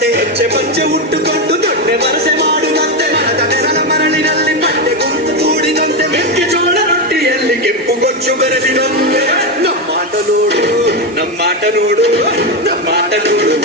ಮಾಡುವಂತೆ ಪಚ್ಚೆ ಪಚ್ಚೆ ಉಟ್ಟುಕೊಂಡು ದೊಡ್ಡ ವರಸೆ ಮಾಡುವಂತೆ ಮನದ ನೆರಳ ಮರಳಿನಲ್ಲಿ ಪಟ್ಟೆ ಗುಂಪು ಕೂಡಿದಂತೆ ಮೆಕ್ಕೆಜೋಳ ರೊಟ್ಟಿಯಲ್ಲಿ ಕೆಂಪು ಗೊಚ್ಚು ಬೆರೆಸಿದಂತೆ ನಮ್ಮಾಟ ನೋಡು ನಮ್ಮಾಟ ನೋಡು ನಮ್ಮಾಟ ನೋಡು